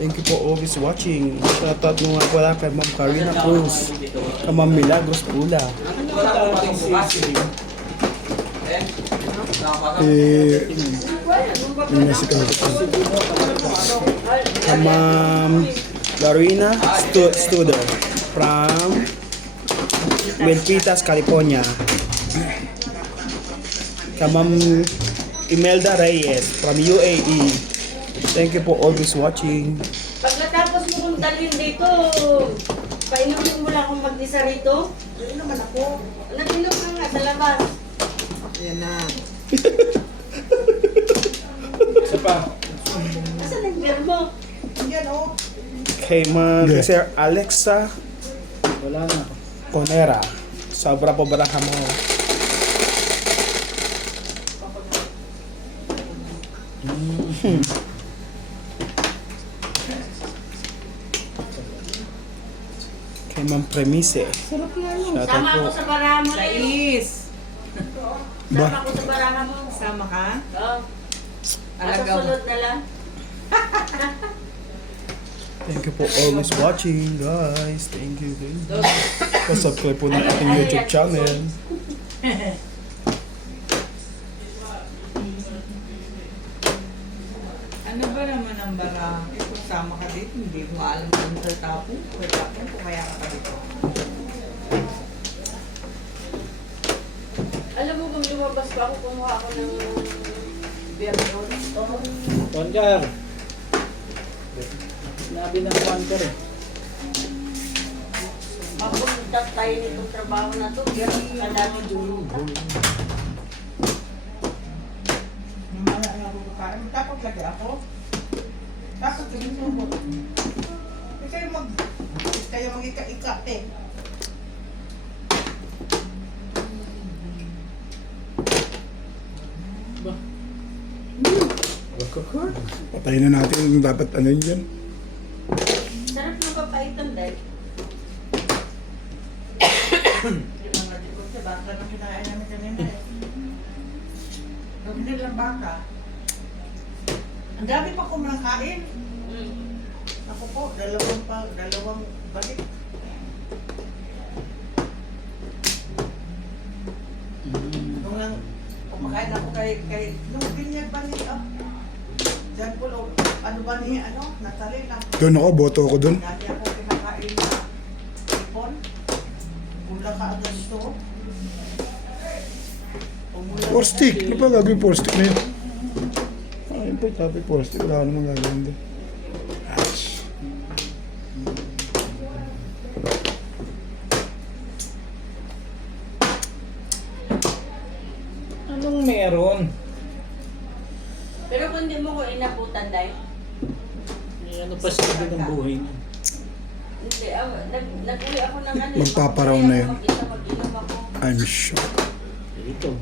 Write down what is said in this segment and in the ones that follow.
Thank you for always watching. Shoutout mo nga pala kay Ma'am Karina Cruz, kay Ma'am Milagros Pula. Yung nasa kay Ma'am Larina Studer from Milpitas, California. Kay Ma'am Imelda Reyes from UAE. Thank you for always watching. Pag natapos mo kong dalhin dito, painumin mo lang akong mag-isa rito. Hindi naman ako. Nag-inom ka nga sa labas. Yan na. Isa pa. Asan ang beer mo? Yan o. Kay Ma'am Sir Alexa Wala na. Conera. Sobra po baraha mo. Kay Ma'am Premise. Sarap nga yun. Shoutout Sama po. ako sa baraha mo. Lais. Ba? Sama ako sa baraha mo. Sama ka? Oo. At Alagaw. sunod na lang. Thank you for always watching, guys. Thank you. Pa-subscribe po ng ating YouTube channel. Ano ba naman ang bara? Kung sama ka dito, hindi mo alam kung tatapon. Tatapon kung kaya ka pa dito. Alam mo kung lumabas pa ako, kumuha ako ng beer doon. Oo. Pankar. Sinabi ng pankar eh. Mapunta tayo nitong trabaho na to. Beer, kadami dulu. Mamaya na ako kakain. Tapos lagi ako. Tapos tingin mo. Kayo mag-ika-ika eh. Ba? Bakakar. Patayin na natin kung dapat ano yun dyan. Sarap ng papaitan dahil. Yung mga likod sa baka na kinain namin kanina eh. Hindi lang baka. Ang dami pa kumang kain. Ako po, dalawang balik. Nung lang, kumakain ako kay nung binyag ba niya, John Paul, ano ba niya, Natalie lang. Doon ako, boto ako doon. Dati ako kinakain na ipon. Mula ka agad ito. Four stick. Ano pa gagawin four stick na yun? Ayun po, topic four stick. Wala ka namang gagawin doon. Ouch. Anong meron? Pero kung hindi mo ko inabutan dahil. May ano pa sabi ng buhay niya. Hindi, nag-uwi ako ng ano. Magpaparaw na yun. Mag-isa, mag-inom ako. I'm shocked. Ito.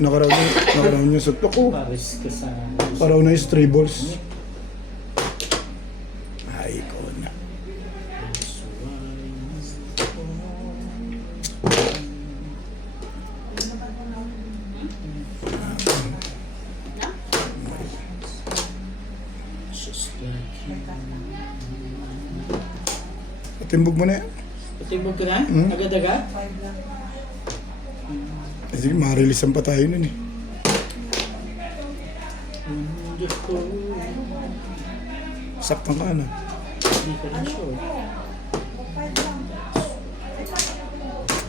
Nakaraw niya sa toko. Paris ka sa... Paraw na yung stray balls. Ay, ikaw na. Patimbog mo na yan. Patimbog ka na? Hmm? Agad-agad? Sige, ma-releasean pa tayo nun eh. Diyos ko. Saktan ka na. Hindi ka rin sure.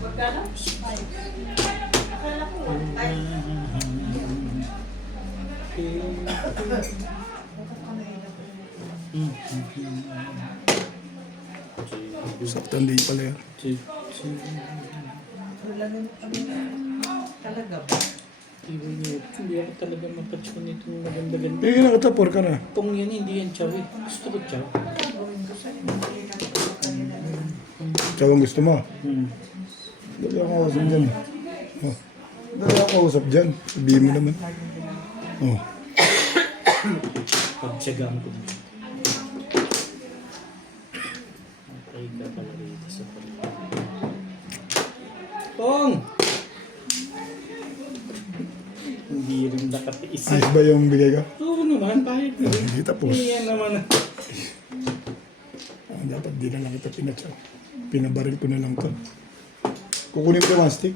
Magkano? Akala ko, ay, Saktan din pala yan. Talaga ba? Hindi ako talaga mapatsukan itong maganda-ganda. Eh, nakatapor ka na. Kung yan, hindi yan chow eh. Gusto ko chow. Ikaw ang gusto mo. Dali ako kausap dyan. Oh. Dali ako kausap dyan. Sabihin mo naman. Oh. Pagtsagaan ko na. Okay ka pala rito sa pala. Pong! Hindi rin nakatiis Ayos ba yung bigay ko? Oo naman, kahit na. Hindi tapos. Iyan naman. Dapat di na lang ito pinatsaw. Pinabaril ko na lang to. Kukunin ko yung one stick.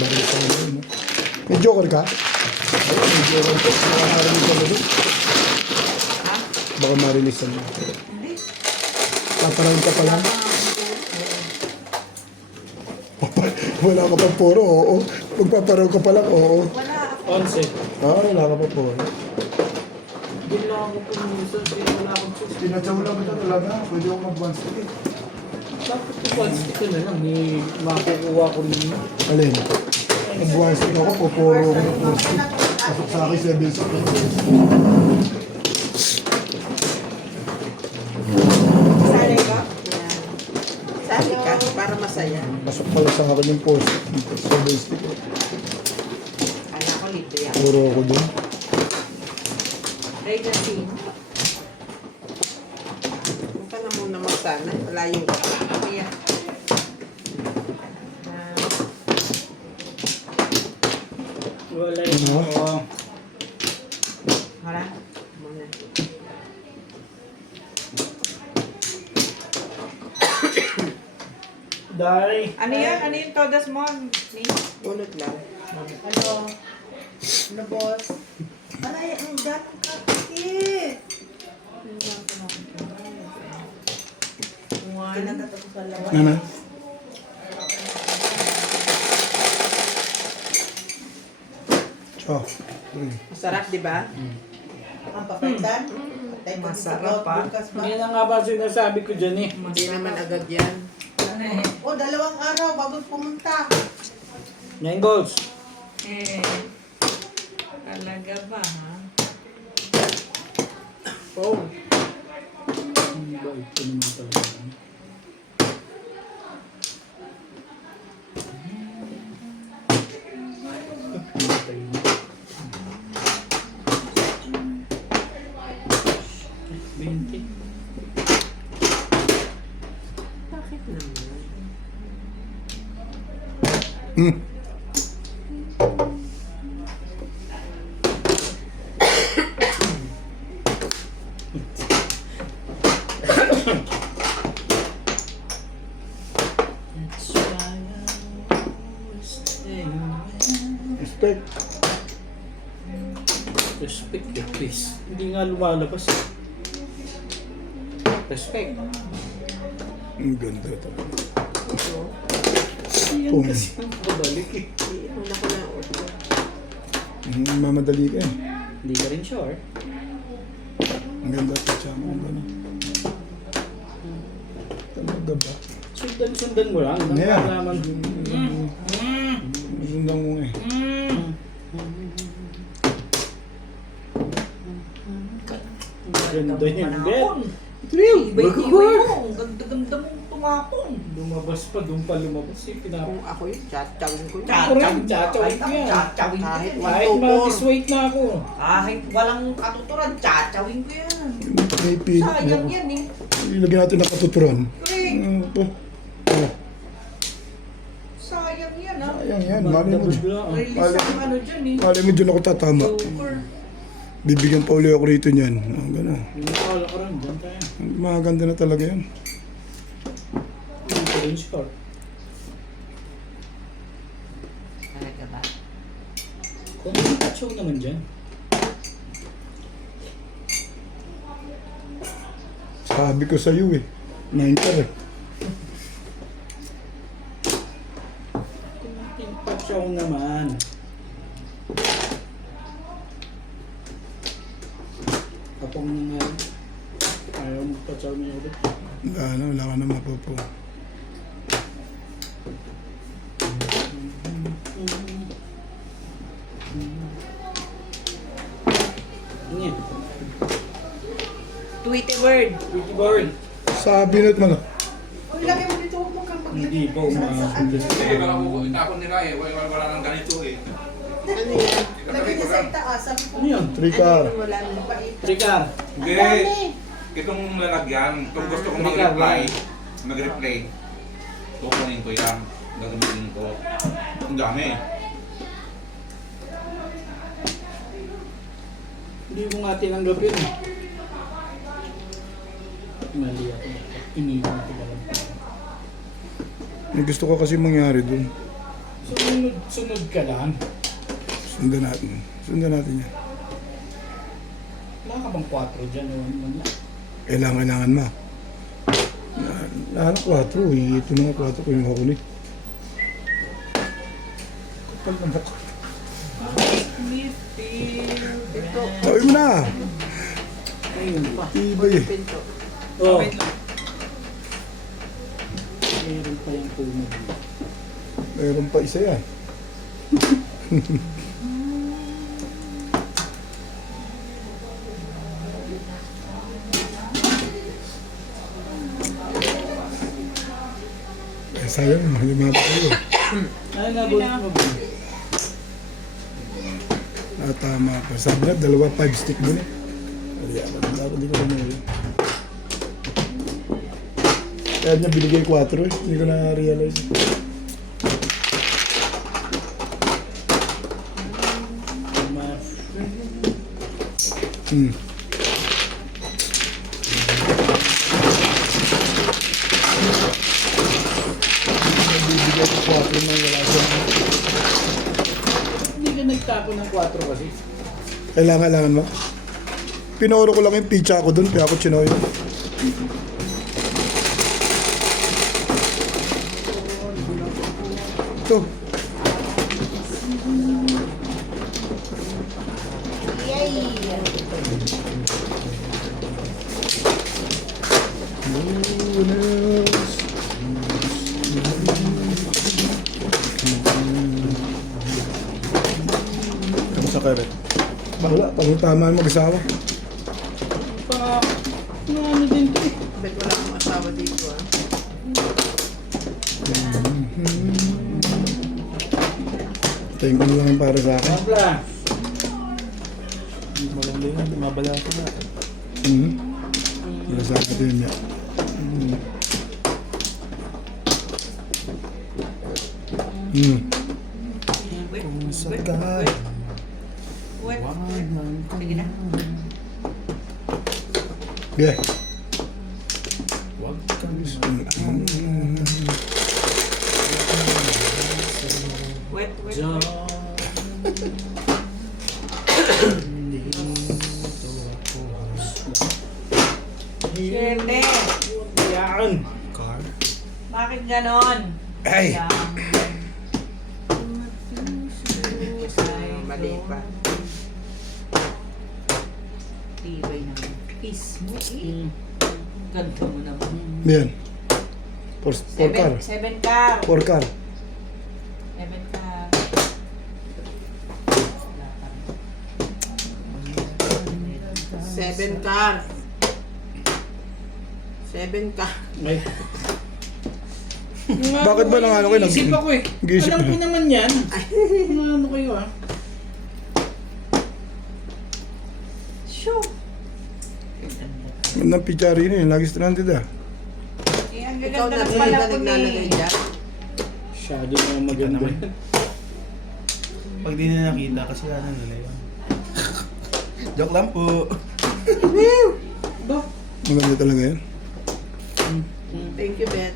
Baril sa ulo. No? May joker ka? Ay, may joker ko. Baka marilis ka mo doon. Ha? Baka marilis ka mo. Hindi. Paparang ka pa lang. Wala ka pa puro, oo. Magpaparaw ka pa lang, oo. Wala ako. 11. Wala ka pa puro. Hindi lang ako pumunta. Hindi wala akong sus. Pinatsaw lang ito talaga. Pwede ako mag-one stick eh. Dapat yung 1 stick ka na lang. Makukuha ko rin yun. Alin? Mag-one stick ako, pupuro ako ng one stick. Pasok sa akin 7 stick. Sali ka? Sali ka para masaya. Pasok pala sa akin yung post. 7 stick. Kala ko libre yan. Puro ako dun. Ready na si. Huwag ka na muna magsana. Malayo ka. Kaya. Wala yun. Oo. Hala. Muna. Dari. Ano yan? Ano yung todas mo? Ni? Ulot lang. Ano? Ano, boss? Aray, ang daming kakit. Kinakata ko sa lawan. Nana? Oh. Masarap, di ba? Ang papaitan? Masarap pa. Bukas pa. Yan ang nga ba sinasabi ko dyan eh. Hindi naman agad yan. O, 2 araw bago pumunta. 9 goals. Talaga ba, ha? Oh. Ang bait ko naman talaga. Patay na. 20. Bakit naman? Hmm. That's why I always stay away. Respect. Respect the please. Hindi nga lumalabas. Respect. Ang ganda talaga. Yan Pum. kasi ang kabalik eh. Iuna ko na auto. Mamadali ka eh. Hindi ka rin sure. Ang ganda sa tsama. Ang ganda. Talaga ba? Sundan mo lang. Nang Yeah. malaman. Sundan mo eh. Ganda niyan. Bet. Ibay-ibay mo. Ang ganda-ganda mong tumapong. Lumabas pa. Doon pa lumabas eh. Kung ako yun, chat-chawin ko yun. Ako rin. Tsachawin ko yan. Tsachawin ko Kahit yan. Kahit mag-disweight na ako. Kahit walang katuturan, tsachawin ko yan. May pilit Sayang mo. yan eh. Ilagyan natin ng katuturan. Correct. Ito. Oh, Sayang yan, ha? sayang yan. Mali mo, Bigla, ah. Release ang ano dyan eh. mali mo dyan ako tatama. Joker. Bibigyan pa uli ako rito niyan. Oh, gano'n. Hindi ko kala ko rin. Diyan tayo. Maganda na talaga yan. Hindi ko rin sure. Talaga ba? Kung may patsaw naman dyan. Sabi ko sa iyo eh. 9 eh. Kung may patsaw naman. Kapag nga ayaw mo patsaw niya ulit. Wala ka na mapopo. Ano yan? Tweety word. Pretty bird. Sabi na mo na. Uy, lagay mo dito. Huwag kang Hindi pa umasunod. Hindi, baka itapon nila eh. Wala nang ganito eh. Ano yan? Lagay niya sa itaas. Sabi ko, Ano yan? 3 car. Ano yung wala na? Trikar. Hindi. Itong lalagyan, kung gusto kong Trikar, mag-replay, kukunin ko yan. Gagamitin ko. Ang dami. Hindi ko nga tinanggap yun. Mali ako. Iniwan ko ba lang. May gusto ko kasi mangyari dun. Sunod ka lang. Sundan natin. Sundan natin yan. Wala ka bang 4 dyan? Wala. Kailangan ma. Nahanap 4 eh. Ito na nga 4 ko yung makulit. Kapal na mukha. Ito. Gawin mo na! Ayun pa. Ibay eh. Pinto. Oh. Wait lang. Meron pa yung puno. Mayroon pa isa yan. Sayang, lima pa kayo. Ay, nabot mo ba? Tama pa. Sabi na, 2 5 stick mo na. Kaya dapat di ko na kaya niya binigay 4 eh. Hindi ko na-realize. Hmm. Bibigay ko 4 na wala siya. Hindi ka nagtapo ng 4 kasi. Kailangan mo. Pinoro ko lang yung pizza ko dun, kaya ako chinoy. Ito. Lunes. Kamusta ka rin? Wala, pang-tama mag-asawa. Pa, ano din to eh. Bet wala akong asawa dito ah. Tayo ko lang yung para sa akin. Kapla. Maganda yun, mabala ko na. Para sa akin yun niya. Wait. Sagad. Wait. Sige na. Yeah. Wag Wait. dyan. Siyete. Yan. Bakit ganon? Ay! Mali pa. Tibay naman. Kiss mo eh. Ganda mo naman. Yan. 4 car. 7 car. 4 car. 7 car. 7 car. 7 car. Ay. Bakit ba nang ano kayo? Isip ako eh. Nag-iisip Alam ko na. naman yan. Ano kayo ah. Shoo. Gandang pizza rin eh. Lagi stranded ah. Eh, ang Ikaw gaganda na ng rin pala ba ko naglalagay eh. dyan? Masyado na maganda. naman. Pag di na nakita, kasalanan nila yun. Joke lang po. Ba? Maganda talaga yan. Thank you, Bet.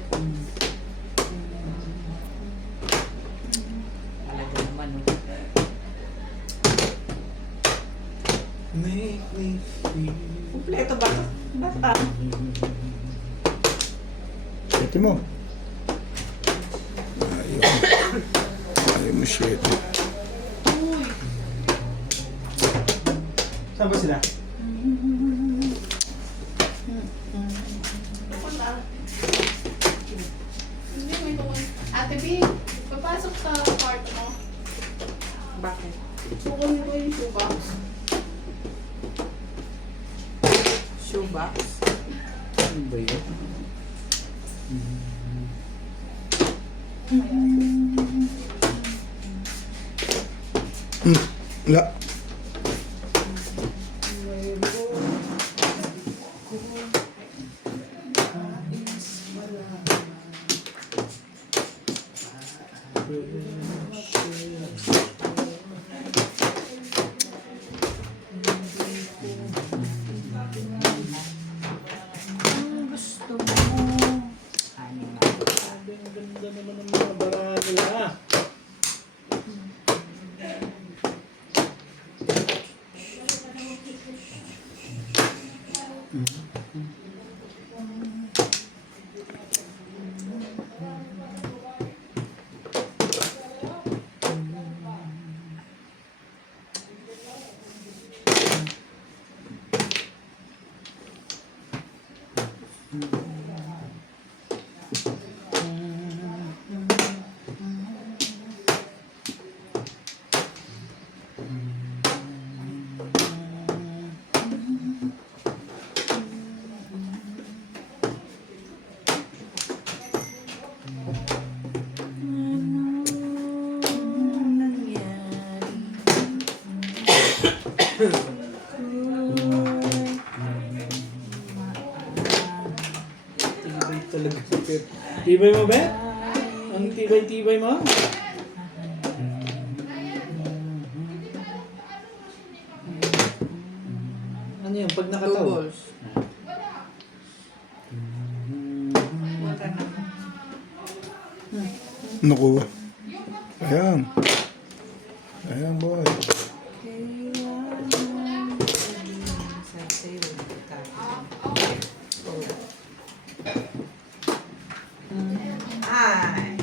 Talaga naman. Make me feel. Kompleto ba? Basta. Shete mo. Ayaw. Ayaw mo shete. Saan ba sila? Hindi, may tukon. Ate B, papasok sa kwarto mo. Bakit? Kukunin ko yung shoebox. Shoebox? Ano ba yun? Wala. Tibay talaga sa pet. Tibay mo, Bet? Ang tibay-tibay mo? Ano yun? Pag nakataw? Doubles. Nakuha. Ayan. Ayan, boy. Ay.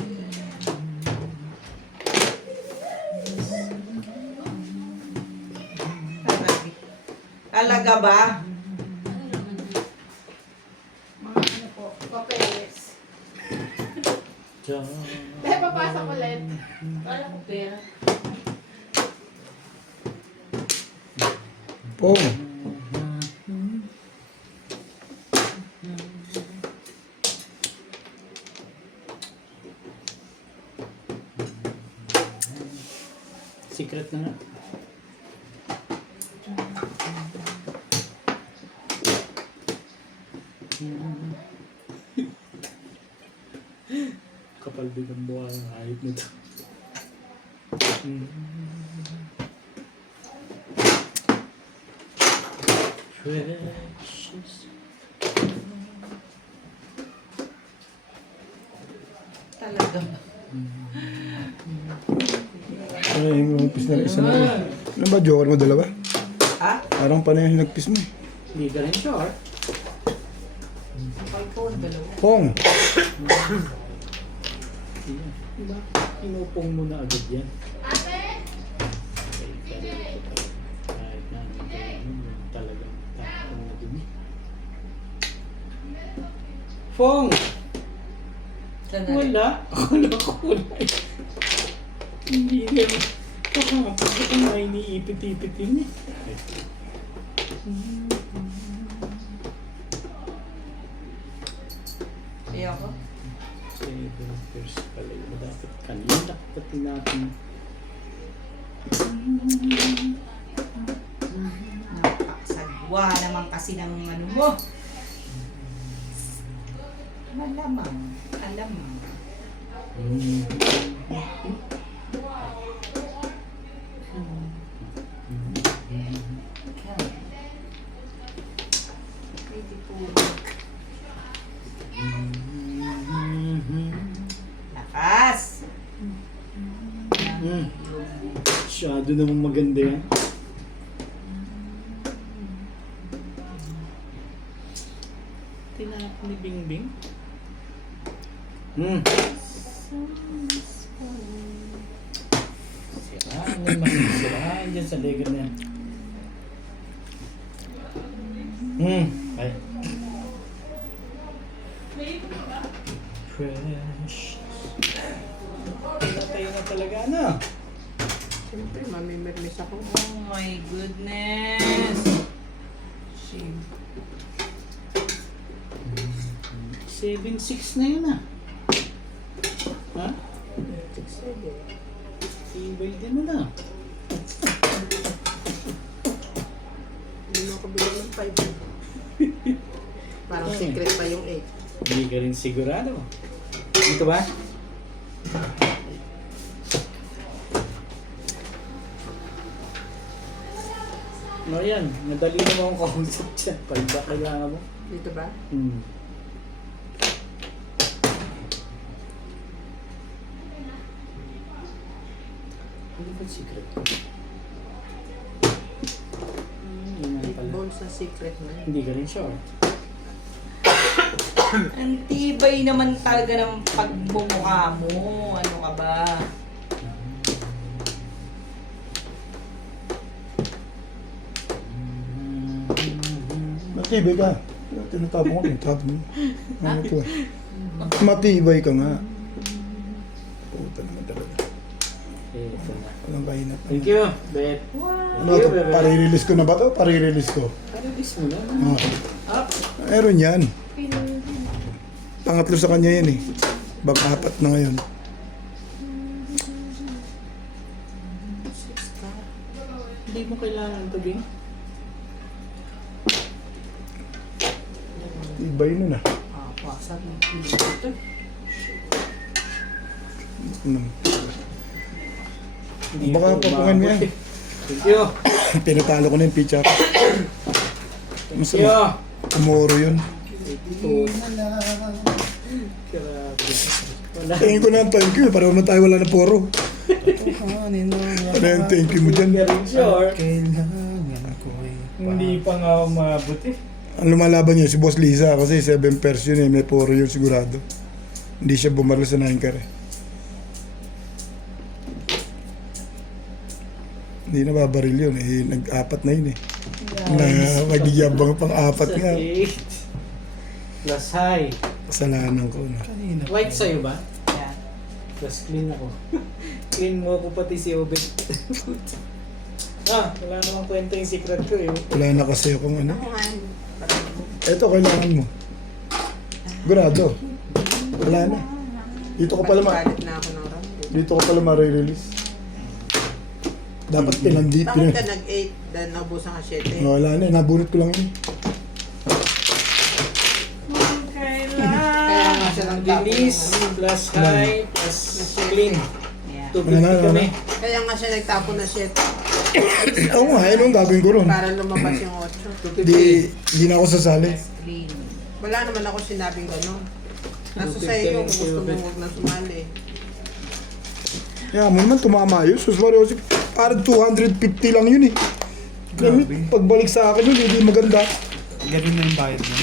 Talaga ba? Mga ano po, papeles. Diyan. Eh, papasok ulit. Wala ko pera. Pong. Secret na nga. Kapal din ang buha ng hayop nito. Precious. Talaga. Ay, yung nagpis na rin isa na rin. Ano ba, joker mo dalawa? Ha? Parang panay yung nagpis mo eh. Hindi ka rin sure. Kapal ko, ang dalawa. Pong. Diba? Inupong mo na agad yan. Ate! Kahit na talagang tapong na dumi. Fong! Saan na rin? Wala. Akala ko wala. Hindi lang. Kakapag ko na iniipit-ipit yun eh. Ayoko. Seven years pala yun. Dapat kanina pati natin. Napakasagwa naman kasi ng ano mo. Malamang. Alamang. Pwede po. Lakas! Masyado namang maganda yan. Tinapon ni Bingbing. Siraan na masisiraan dyan sa legan na yan. Ay. Precious. Tatay na talaga na. Siyempre, mamimirmis ako. Oh my goodness! Shame. 7-6 na yun ah. Ha? 6-7. Ibay din na na. Hindi mo ako bilang ng 5. Parang secret pa yung 8. Hindi ka rin sigurado. Dito ba? No, yan. Madali naman akong kausap dyan. Palba kailangan mo. Dito ba? Hindi ba secret? Yun nga pala. Ball sa secret na yun. Hindi ka rin sure. Ang tibay naman talaga ng pagbumukha mo. Ano ka ba? Matibay ka. tinatapon ko, tinatapon mo. Ano to? Matibay ka nga. Puta naman talaga. Ito na. Walang kahinat. Thank you, Bet. Ano to? Pare-release ko na ba to? Pare-release ko. Pare-release mo na. Ah. Meron yan. Pangatlo sa kanya yan eh. Bag-apat na ngayon. Hindi mo kailangan ito, Bing. Ibay nun ah. Pasan ng ito. Ano? Hindi Baka ito papungan mo yan. umabot eh. Thank you. Pinatalo ko na yung pitcha. Thank you. Umoro yun. Ito. Grabe. Wala. Tingin ko na ang thank you. Pareho na tayo wala na poro. Ano yung thank you mo dyan? Galing sure. Kailangan ko Hindi pa nga umabot eh. Ang lumalaban niya si Boss Lisa kasi 7 pairs yun eh. May poro yun sigurado. Hindi siya bumaril sa 9 car eh. Hindi na babaril yun eh. Nag-apat na yun eh. Na magigiyabang pang apat nga. 8. Plus high. Kasalanan ko na. Kanina. White sa'yo ba? Yan. Plus clean ako. Clean mo ko pati si Obet. Wala namang kwento yung secret ko eh. Wala na kasi akong ano. Ako nga. Eto, kailangan mo. Sigurado. Wala na. Dito ko pala Galit na ako ng round. dito ko pala ma-release. Dapat pinandit. Bakit ka nag-8 dahil naubusan ka 7? Wala na, nabunot ko lang yun. Kaya nga siya lang Release, plus high, plus clean. Yeah. 250 kami. Kaya nga siya nagtapon na 7 Oo nga, anong gagawin ko ron? para lumabas yung 8. 250. Di na ako sasali. Clean. Wala naman ako sinabing gano'n. Nasa sa iyo kung gusto mo huwag na sumali. Kaya mo naman tumama yun. Suswari ko, parang 250 lang yun eh. Grabe. Grabe. Pagbalik sa akin yun, hindi maganda. Ganun na yung bayad mo.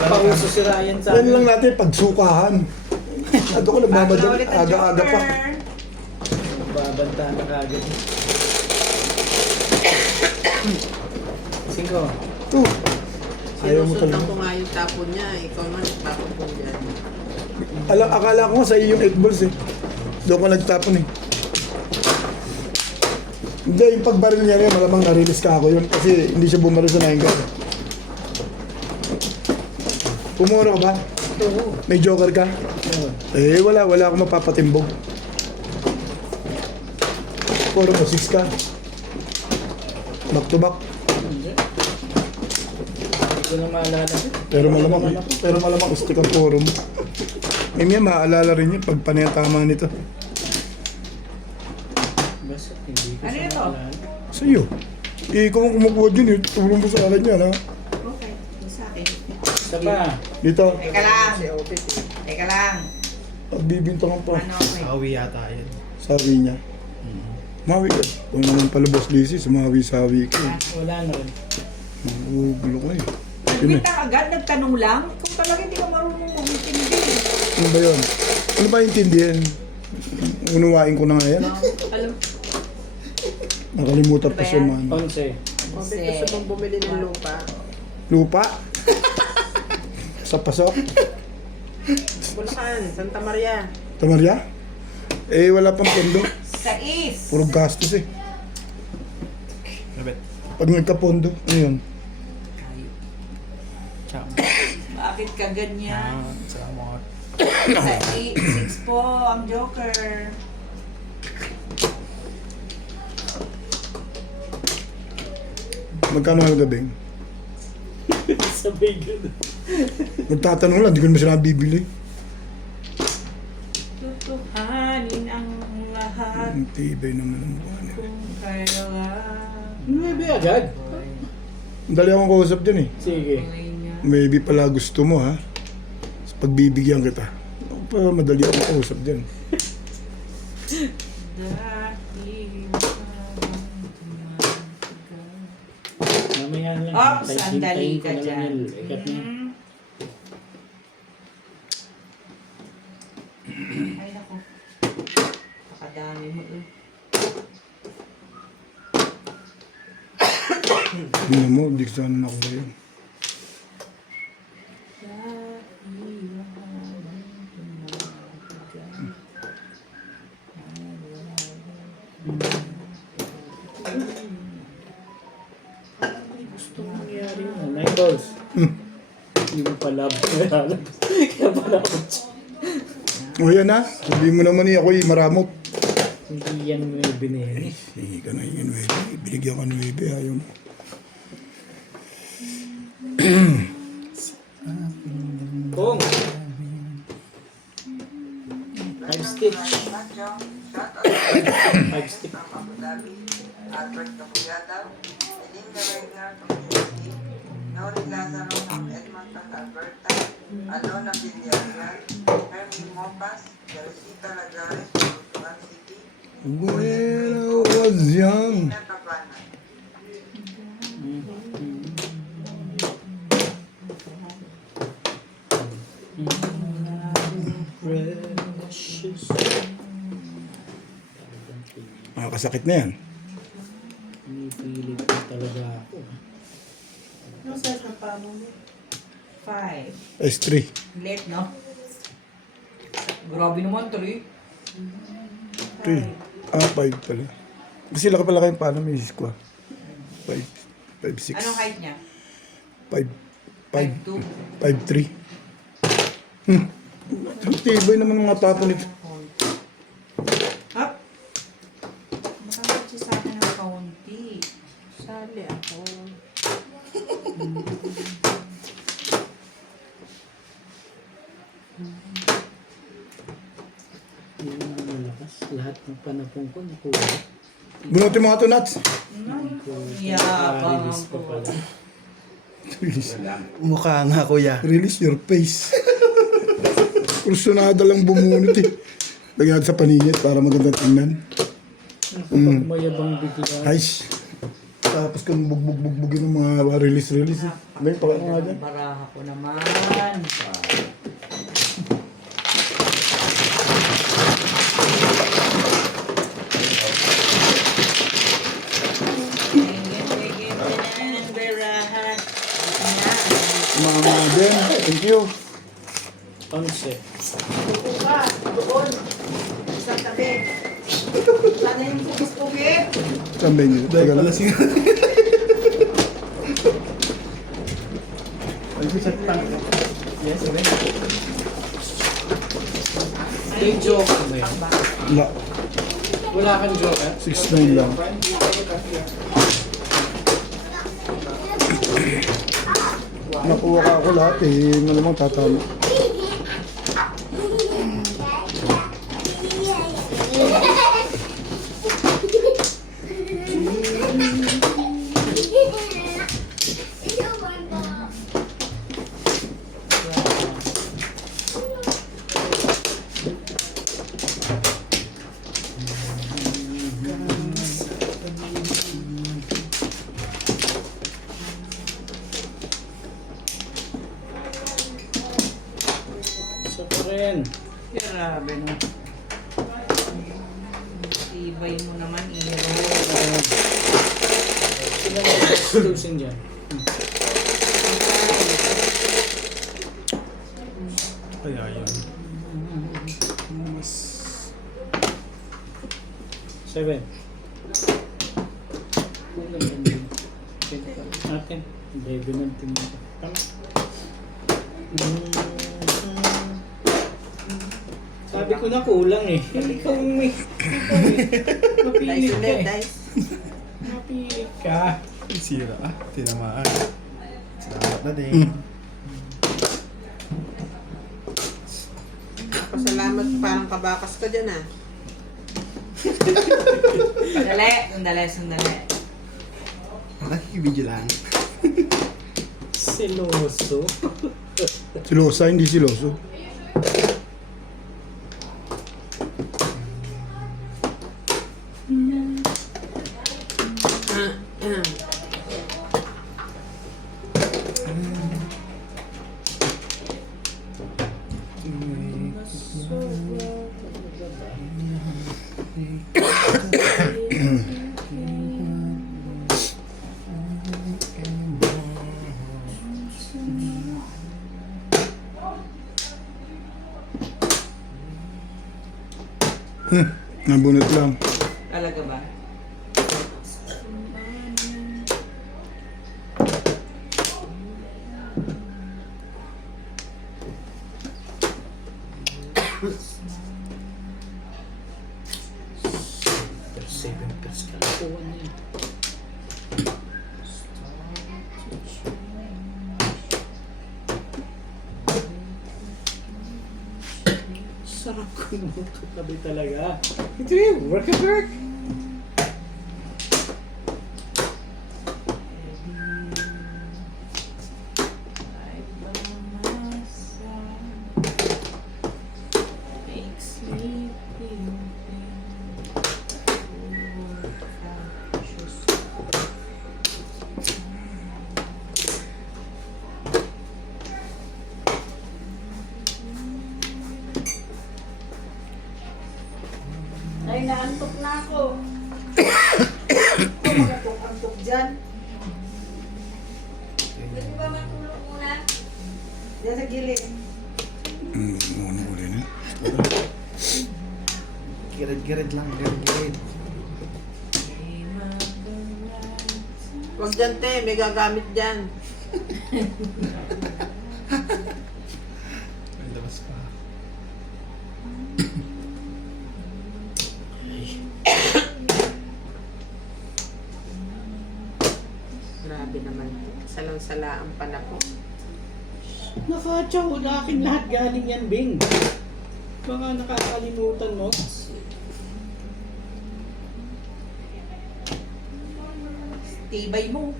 Pauso si Ryan sa Yan lang akin. natin, pagsukahan. Ato ko nagmamadali, aga-aga pa. Babanta na kagad. 5. Ito. Ayaw mo Sinusundan talaga. ko nga yung tapon niya. Ikaw man nagtapon ko dyan. Akala ko nga sa iyo yung 8 balls eh. Doon ko nagtapon eh. Hindi, yung pagbaril niya rin, malamang na-release ka ako yun. Kasi hindi siya bumaril sa 9 gun. Pumuro ka ba? Oo. May joker ka? Eh, wala akong mapapatimbog. Puro mo, 6 ka. Back to back. Hindi ko na maalala. Pero malamang stick ang puro mo. Eh, Mia, maaalala rin yun pag panay ang tama nito. Basta hindi ko Ano siya yun to? maalala. Sa iyo. Eh, ikaw ang kumukuha dyan eh. Tulong mo sa akin yan ha. Okay. Sa akin. Isa pa. Dito, Teka lang. Teka lang. pagbibintangan pa. Ano okay? Awi yata yan. Sabi niya. Mawi ka. Kung naman pala Boss Lizzy, sumawi-sawi ka eh. Wala na rin. Magugulo ka eh. Yun eh. Kita agad, nagtanong lang. Kung talaga hindi ka marunong umintindi. Ano ba yun? Ano ba intindihan? Unuwain ko na nga yan. Alam. Nakalimutan pa siya man. 11. Kasi gusto mong bumili ng lupa. Lupa? Sa pasok? Bulacan, Santa Maria. Tamarya? Eh, wala pang pondo. Sa East. Puro gastos eh. Rabet. Pag nagka-pondo, ano yun? Ciao. Bakit ka ganyan? Salamat. Sa 6 po ang Joker. Magkano ang gabing? Sabay gano'n. Nagtatanong lang, di ko naman sila bibili. Tutuhanin ang lahat Ang tibay naman ang mukha niya. kung kailangan. Maybe agad. Dali akong kausap dyan eh. Sige. Maybe pala gusto mo ha. Sa pagbibigyan kita. Ako pa madali akong kausap dyan. Mamaya lang. Oh, Hintayin sandali ko ka na lang dyan. yung ikat niya. Ay, naku. Pakadami mo eh. Tingnan mo, di sana ako ngayon. Gusto mo nangyari yun. 9 balls. Hindi mo pala lalabas. Kaya pala ako. O yan na, sabi mo naman eh, ako'y maramot. Hindi yan mo yung binili. Sige ka na yung 9. Binigyan ka 9, ayaw mo. Kung 5 stitch. 5 stitch. Albert Tocuyadaw, Melinda Wagner Community, Nori Lazaro ng Edmonton, Alberta, Alona Villarreal, Hermie Mopas, Teresita Lagares, Tutuan City, When I was young. Ina Cabana. Precious. Makakasakit na yan. Pinipilit ko talaga ako. Yung size ng paa mo? 5. S3. Late, no? Grabe naman, 3. 3. 5 pala. Kasi laki pala kayong paano may squat. 5, 6. Anong height niya? 5, 5'2". 5'3". Ang tibay naman ng mga tapo nito. Up. Makakatsi sa akin ng kaunti. Sali ako. Hindi na malakas. Lahat ng panapong ko nakuha. Bunutin mo nga ito, Nats. Yabang Release pa po. pala. Release. Mukha nga kuya. Release your face. Kursunada lang bumunot eh. Lagyan natin sa paningit para maganda tingnan. Kapag mayabang bigla. Nice. Tapos kung bugbog-bugbogin ng mga release-release eh. Ngayon, pakita nga dyan. Baraha ko naman. Mga din. Thank you. Concept. Buka, doon. Isang tabi. Sana yung pugis-pugis. Sambay niyo. Tagal na. Yes, okay. May joke mo yan. Wala. Wala kang joke, eh? 6'9 lang. Nakuha ka ako lahat eh. Malamang tatama. Isa pa rin. Grabe no. Ibay mo naman, Iro. Sino mo tutusin dyan? Kaya yun. 7. Kulang yan din. Atin. Baby ng tingin. Tama. Sabi ko na kulang eh. Ikaw may... Mapilit Dice ka ulit, eh. dice. Mapilit ka. Sira ah. Tinamaan. Salamat na din. Pasalamat, parang kabakas ka dyan ah. Sandali. Nakikibidyo lang. Seloso. Silosa, hindi siloso. Nabunot lang. Talaga ba? Seven pers ka lang po. Sarap ko mo katabi talaga. Ito yung work at work. Ay, naantok na ako. Antok dyan. Pwede ba matulog muna? Diyan sa gilid. Muna uli na. Girid-girid lang, girid-girid. Huwag dyan, te. May gagamit dyan. May labas pa. Grabe naman. Salang-sala ang panako. Nakatsaw na akin lahat galing yan, Bing. Baka nakakalimutan mo. Tibay mo.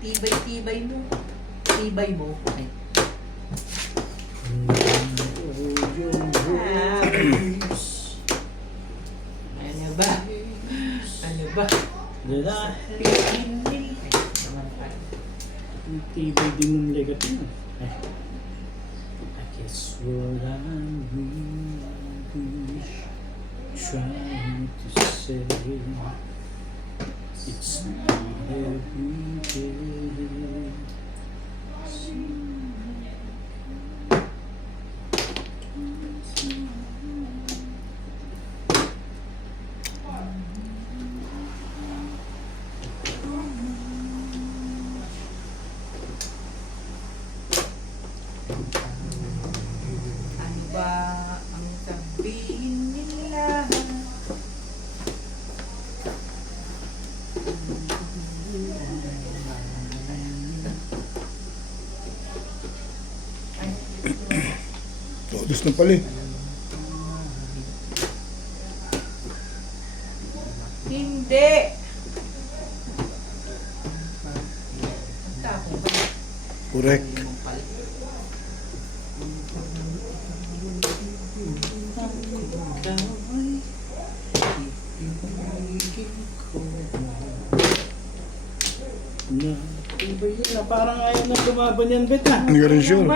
Tibay mo. Tibay mo. Ay. Ano ba? Ano ba? Dahil ang tibay din mong legat mo. I guess what I'm really trying to say, it's not every day. Ano ba ang sabihin nila? Todos na pala eh. Hindi. Correct. Na, iba yun na parang ayaw nang lumaban yan, Bet ah. Hindi ka rin sure.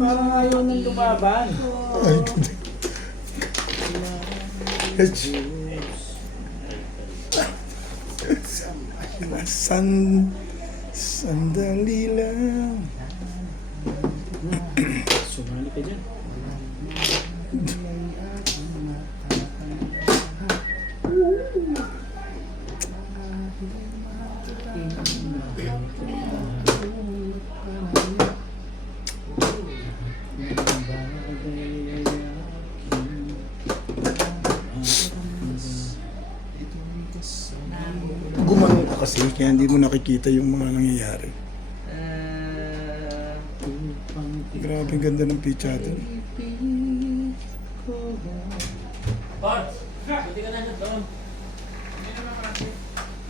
Parang ayaw nang lumaban. Ay, H. Sandali lang. Sumali ka dyan. Gumanong ka kasi, kaya hindi mo nakikita yung mga nangyayari. Grabe ang ganda ng pitch natin.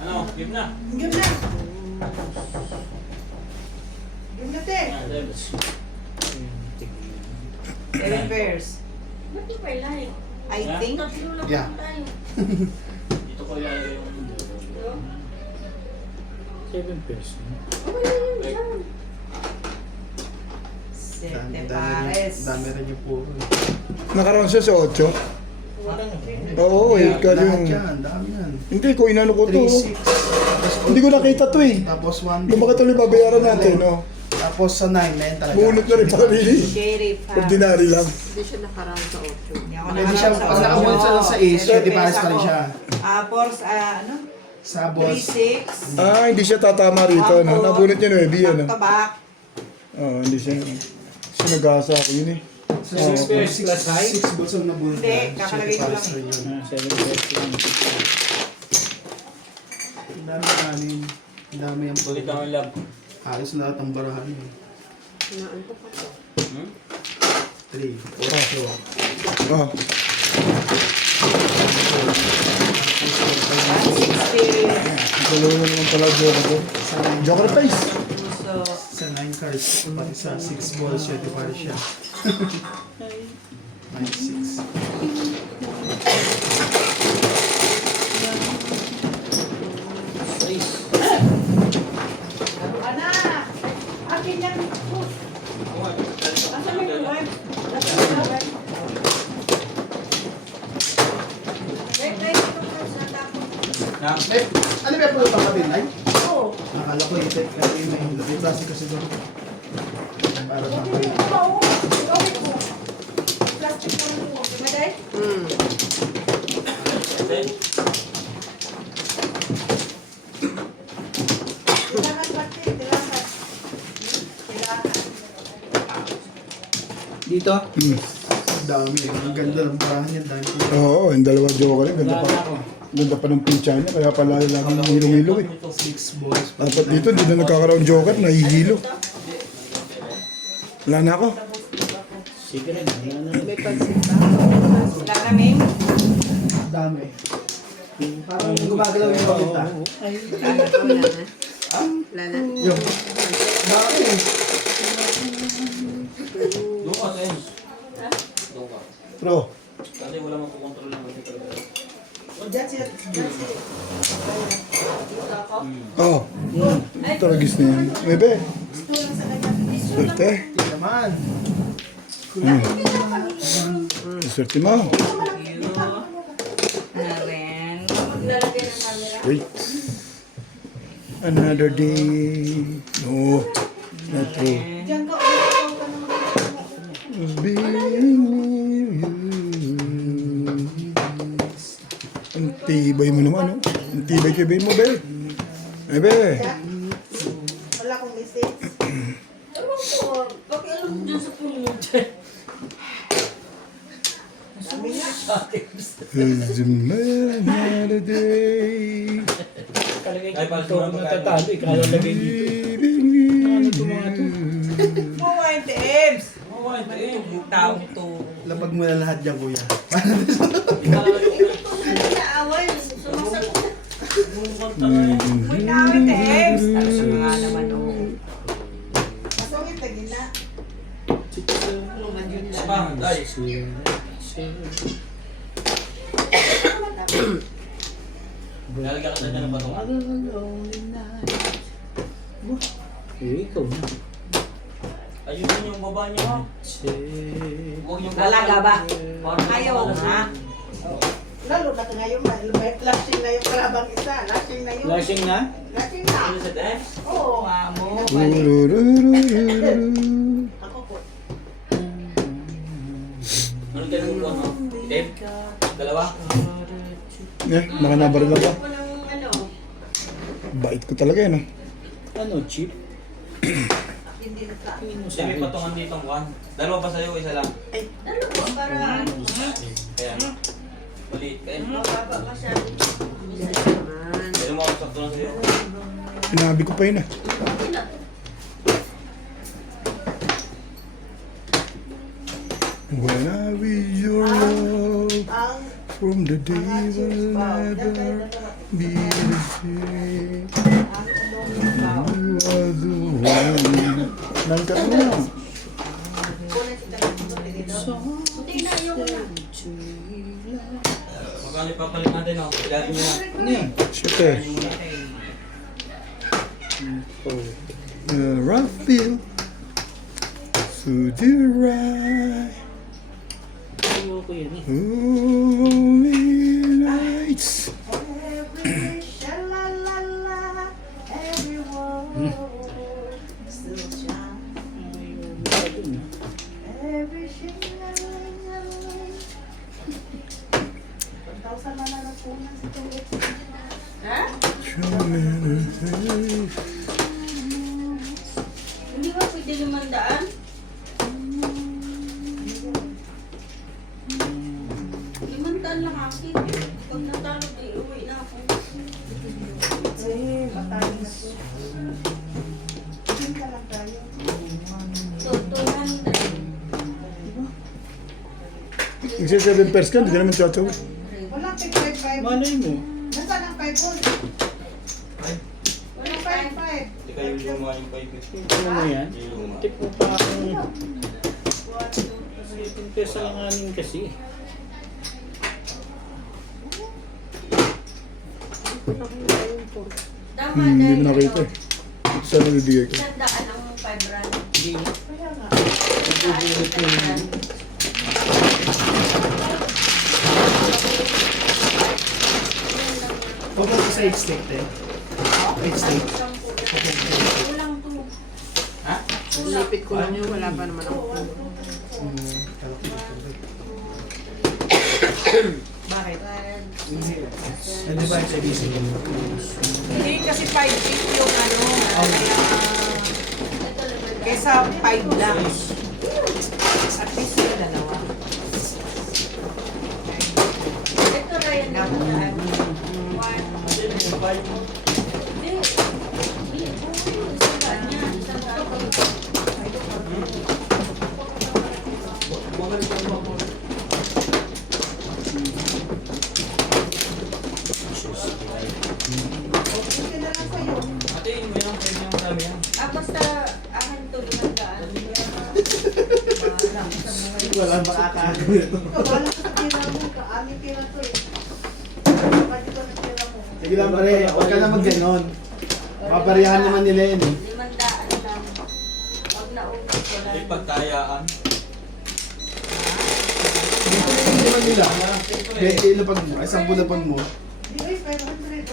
Ano? Game na? Game na. Game na, te. 7 pairs. Ba't di pa live? I think. Tatlo lang Yeah. tayo. Dito ko ilalagay yung 7 pairs. Okay lang yun dyan. 7 pares. Dami rin yung puro. Nakaroon siya sa 8. Oo, eh, Lahat yung... yan, dami yan. Hindi ko, inano ko to. 3-6. Hindi ko nakita to eh. Tapos 1. Lumaki tuloy babayaran natin, no? Tapos sa 9 na yan talaga. Bunot na rin pala nili. Sheriff. Ordinary lang. Hindi siya nakaraan sa 8. Hindi siya, pag nakabunot sa is, pwede pares pa rin siya. Ano? Sa boss. 3-6. Ah, hindi siya tatama rito. No? Nabunot niya 9 ano? Tabak. Oo, hindi siya. Sinagasa ako yun eh. Sa Six pairs plus height? 6 balls ang nabunot. Hindi, kakalagay ko lang. Ah, 7 pairs lang. Ang dami namin. Ang dami yung Ulit ang lab. ayos lahat ang barahan. Naantok ako. 3, 4, Ah, 60. dalawa naman pala joke ko. Joker face. sa 9 cards, pati sa 6 balls siya, di pares siya. 9, 6. Ana! Akin yan. Asan mo yung web? Asan mo yung web? Eh, ano ba po yung kabin, ay? Oo. Akala ko yung take kasi may plastic kasi doon. Para sa Hindi ko ba oo? Gawin ko. Plastic mo lang mo. Maday? Kailangan pati. Kailangan. Kailangan. Dito? dami. Ang ganda ng barahan yan, dami. Oo, yung dalawa joker. Ganda pa. Ganda pa ng pincha niya. Kaya pala laging hilo-hilo eh. 6 balls. Dapat dito, hindi na nagkakaroon joker. Nahihilo. Wala na ako. Sige rin. Wala na. May pansit ba? Sila kami. Dami. Parang gumagalaw yung pagkita. Wala na. Wala na. Wala na. Yung. Dami. Doon ka, Sen. Doon ka. Bro, Kasi wala makukontrol ng mga talaga. That's it. That's it. oh. Taragis na yan. Bebe, Tulong sa kanya. swerte. Hindi naman. Swerte mo. Naren. Maglalagay ng camera. Wait. Another day. No. Not true. Diyan ka. Ikaw ka naman. Being with you. Ang tibay mo naman, no? Ang tibay kay mo, be. Bebe. Wala akong message. Ewan ko, pakialam dyan sa puno dyan. It's another day. Kalagay Ay, ko para ito. sa mga Matatalo. Ikaw lagay dito. Living Ano with ito mga ito? you. Mga NTMs. Oo, hindi. Yung tao to. Labag mo na lahat dyan, kuya. Naaway, sumasagot. May tao NTMs. Tapos mga naman, oh. Masungit na gina. Pa, dahil. Lalagyan ka na dyan ng patungan. Eh, ikaw na. Ayusin yung baba niya, ha? Huwag yung Talaga ba? Parang Ayaw nga. Lalo na ka ngayon. May flashing na yung kalabang isa. Flashing na yun. Lashing na? Flashing na. Ano sa dahil? Oo. Amo. Ako po. Ano tayo ng buwan, no? Dave? Dalawa? Eh, nakanabaril ako. Ako ng ano, Bait ko talaga yun, no? Ano, cheap? Hindi na ka. Tingin mo sa Hindi, may akin. patungan dito ang buwan. Dalawa ba sa'yo, isa lang? dalawa para Kaya, maliit kayo. mababa masyado. Pero mo ako sakto lang sa'yo. Sinabi ko pa yun, ah. Okay na. When I with your love, Ang from the day mga chips will ba? never be the same. Ang You are the one. Nangkat mo na. kunin kita ng puti dito. Hindi na, ayoko na. Magkano ipapalit natin, no? Ilatin mo na. Ano yan? Siyete. Raphael. To the right. Ayoko yan eh. Holy nights. Every sha-la-la-la, everyone still shine. Ha? Hindi ba pwede 500? 500 lang akin. Pag natalo, di uwi na ako. So, 200. Kasi 7 pairs ka, hindi ka naman tsatsaw. Walang 5-5. Malay mo. Nasaan ang 5 volts? Walang 5-5. Hindi kayo luma yung 5 Ano mo yan? Tip mo pa akong 7 pesos lang anin kasi. Tama Hindi dahil mo nakita eh. Saan nabibigay ko? 100 ang 5 rand. Hindi. Kaya nga. Nagbubulit mo yun. Huwag mo sa egg steak, te. Egg steak. Kulang to. Lipit ko lang yun, wala pa naman ako. Bakit? Ano ba yung service? Hindi kasi 5 yung ano, kesa 5 lang. At least yung dalawa. Ito Ryan naman. Ate, may lang pwede yung marami yan. Basta akin to 500. Wala makakaano. Wala sa tira mo. Kaamin tira to eh. Bakit ito na tira mo? Sige lang pare, huwag ka na mag-ganon. Makaparehan naman nila yun eh. 500 lang. Pag naubos ko May lang. pagkayaan. Dito na yung naman nila. Bete na pag mo, ay 10 na pag mo. Di ba 500?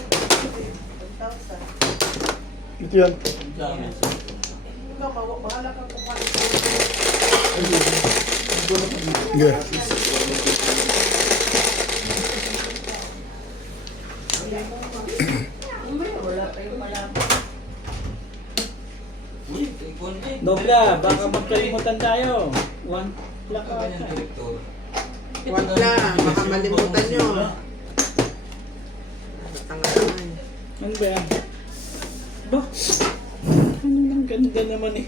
1,000. Ito yan. Sa amin. Ikaw, bahala kang kumain. Sige. Wala pa yung malapit. Uy, konti. Nobla, baka magkalimutan tayo. 1 lakad Ganyan, ka. direktor. Wag lang, baka malimutan nyo. Tanga naman. Ano ba yan? Ba? Ano nang ganda naman eh.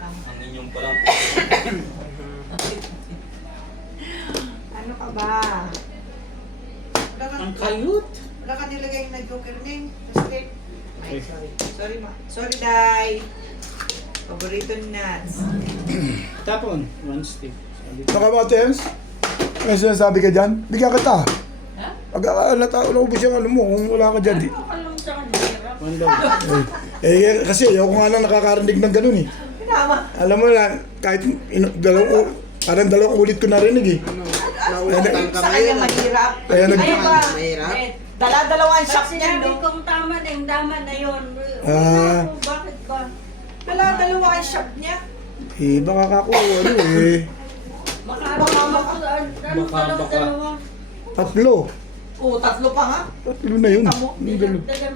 Ang inyong palang Ano ka ba? Ang kayut. Wala ka nilagay na joker name. Mistake. Ay, Okay. sorry. Sorry, ma. Sorry, Day. Paborito ni Nats. Tapon, 1 stick. Sabi ko. Nakamatens? May sinasabi ka dyan? Bigyan kita. Pag naubos yung ano mo, kung wala ka dyan, di. Ako lang sa kanira. 1 daw. Kasi ako nga lang nakakarinig ng ganun eh. Pinama. Alam mo na, kahit parang dalawang ulit ko narinig eh. Ano, nauutal ka Sa ba kanya yun? mahirap. Kaya nag... Ay, ba? Mahirap? Dala-dalawa ang Pag shop niyan, sinabi no? kong tama na yung tama na yun. Ah. Bakit ba? Dala-dalawa ang shop niya. Eh, baka kako, ano eh. Makakama ko. Ano Baka. dalawa? Tatlo. Oo, tatlo pa nga. Tatlo na yun. Tamo. Yung dalawa. Dalam.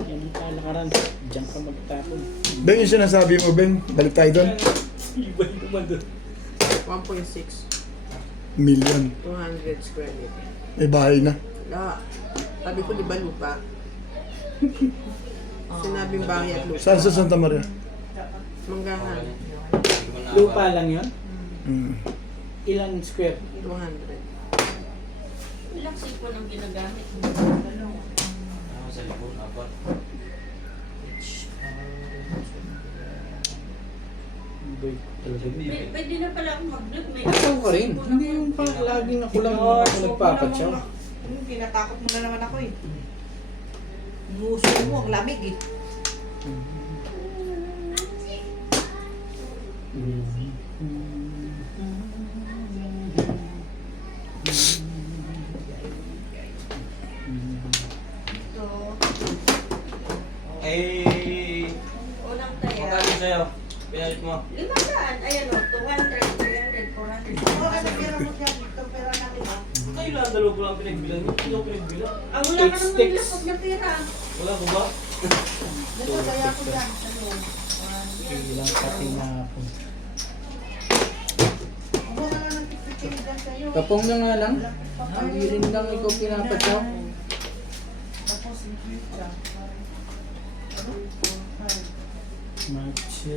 Yan ang kalakaran. Diyan ka magtapon. Ben, yung sinasabi mo, Ben, balik tayo doon. Iba naman doon. 1.6. Million. 200 square meter. May bahay na. Wala. Sabi ko, di ba lupa? Sinabing bahay at lupa. Saan sa Santa Maria? Manggahan. Lupa lang yun? Hmm. Ilang square? 200. Ilang sipon ang ginagamit. Ako sa likod, apat. Boy, talaga. Pwede na pala akong mag-vlog. May Ikaw ka rin. Hindi yung pa laging ako lang ako nagpapatsaw. Kinatakot mo na naman ako eh. Muso mo, ang lamig eh. ito. Eh, Unang taya. magkano sa'yo? Pinalit mo. 500. Ayan o, 200, 300, 400. Oo, ano pera mo dyan? Ito pera namin, oh. Kayo lang, dalawa ko lang pinagbilang. Hindi ko pinagbilang. Ah, wala ka naman Sticks. lapag na pera. Wala ko ba? Dito, kaya ko dyan. Ano? Ilang pati na ako. Kumuha ka lang ng tiktik dyan sa'yo. Kapong na nga lang. Ang rin lang ikaw pinapatsaw. Tapos, increase ka. Ano? 5. Matcha.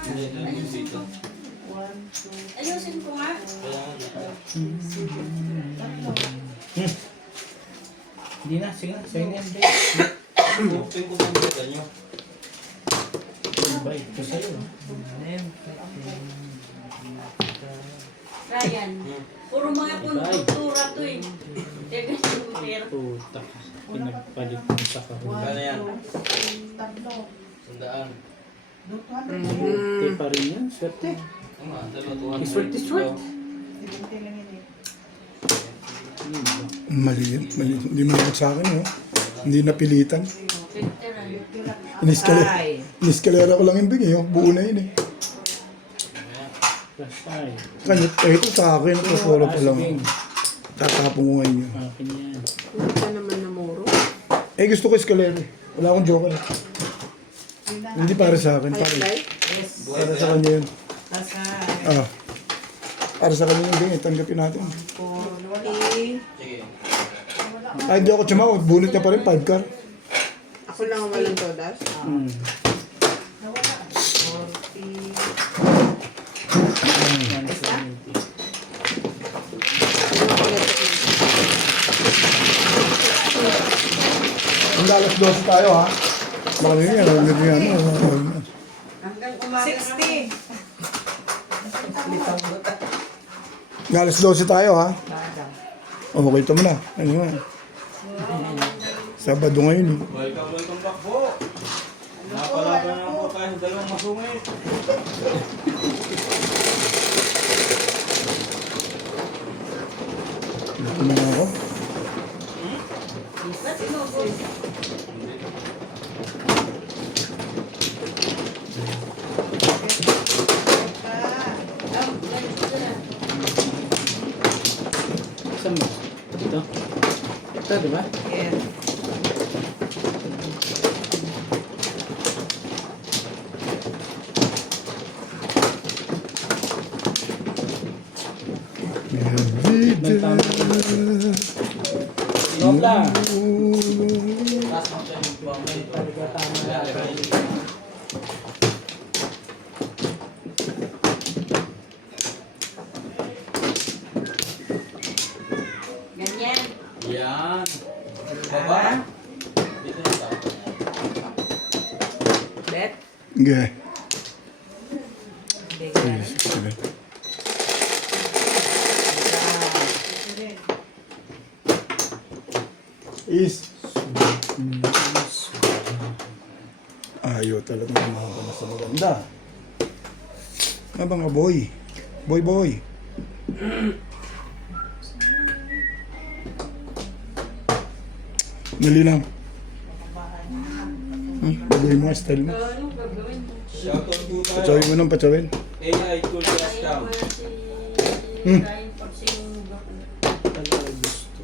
Hindi, hindi dito. 1, 2, Ayusin ko nga. Kaya nga. Hindi na, sige na. Sa'yo na yan, babe. Open ko ng bata nyo. Bait ko sa'yo. Ryan, puro mga konstruktura to eh. Teka, yung pera. Puta. Pinagpalit mo sa kahon. Kaya yan. tatlo. Sandaan. 200. Swerte pa rin yan. Swerte. Tama, dalawa 200. Swerte, swerte. 70 lang yun eh. Mali yun. Mali. Hindi manakot sa akin, oh. Hindi napilitan. 50 Ryan. Iniskalera ko lang yung bigay, oh. Buo na yun, eh. Kasay. Kanya, ito sa akin, ito puro pa lang. Tatapong ko ngayon yun. Akin yan. Wala naman na muro. Eh, gusto ko eskalera. Wala akong joke. Hindi para sa akin. Highlight. Para sa kanya yun. Ah. Para sa kanya yun, bigay. Tanggapin natin. 40. Sige. Ay, di ako tsumawag. Bunot niya pa rin, 5 car. Ako lang ang walang todas. 170. Ang alas 12 tayo, ha? Baka yun yan. Alam niyo yan. Hanggang umaga 60. Alas 12 tayo, ha? Okay, ito mo na. Ano nga? Sabado ngayon, eh. Welcome back po. Napalaban na po tayo sa dalawang masungit. Ito na ako. Ba't inubos? Ganito na. Saan mo? Ito? Ito, di ba? Yes. May tama. Nobla. Last month tayo magpapay. Talaga tama na. Ganyan. Yan. Baba. Dito yung tao. Bet. Okay. Okay. Sige. Is. Ayaw talaga mga sa maganda. Ano ba nga, boy? Boy. Dali lang. Gagawin mo nga style mo. Anong gagawin mo? Shoutout po tayo. Patsawin mo nang patsawin. AI Cool Gas Ayaw Cam. mo na si Ryan pag sinugak na. Talaga gusto.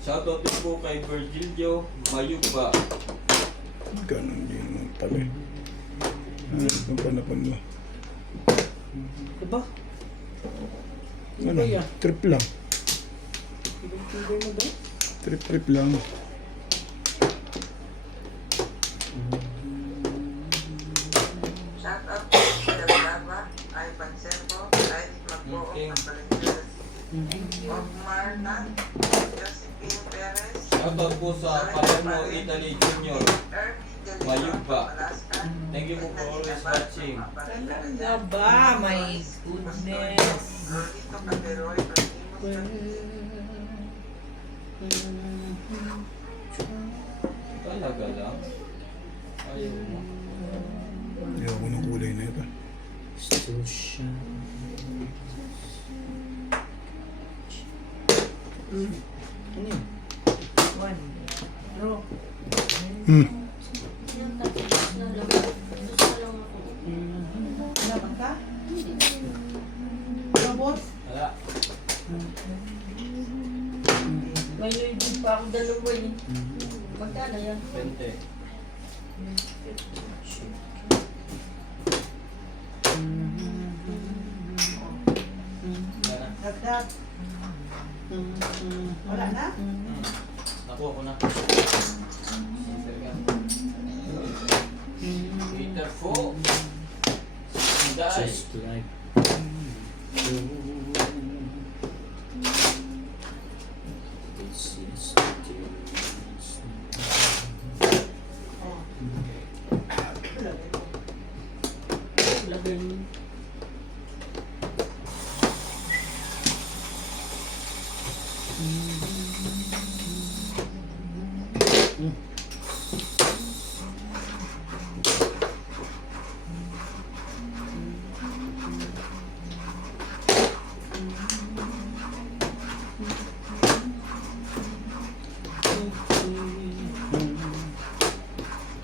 Shoutout din po kay Virgilio Mayuba. Ganun din naman pala eh. Ang panapon mo. Diba? Ano? Trip lang. Pinagtibay mo ba? Trip lang. Shout out to Lava, Ivan Servo, Ice Magbuo, Kapalitas, Ogmar Nat, Josephine Perez, Shoutout po sa Palermo, Italy Junior. Ernie Mayuba. Alaska, Thank you po for always watching. Talaga ba? My goodness. Rolito Cateroy, Rosimo, Talaga lang. Ayaw mo. Ayaw ko ng kulay na ito. Susha. Ano yun? Yan, tapos na lang. Tapos na lang ako. Naman ka? Robot? Wala. May lady pa ako dalawa eh. Magkano yan? 20. Wala na. Dagdag. Wala na? Nakuha ko na. Peter Fo. Guys. Just like Lagay.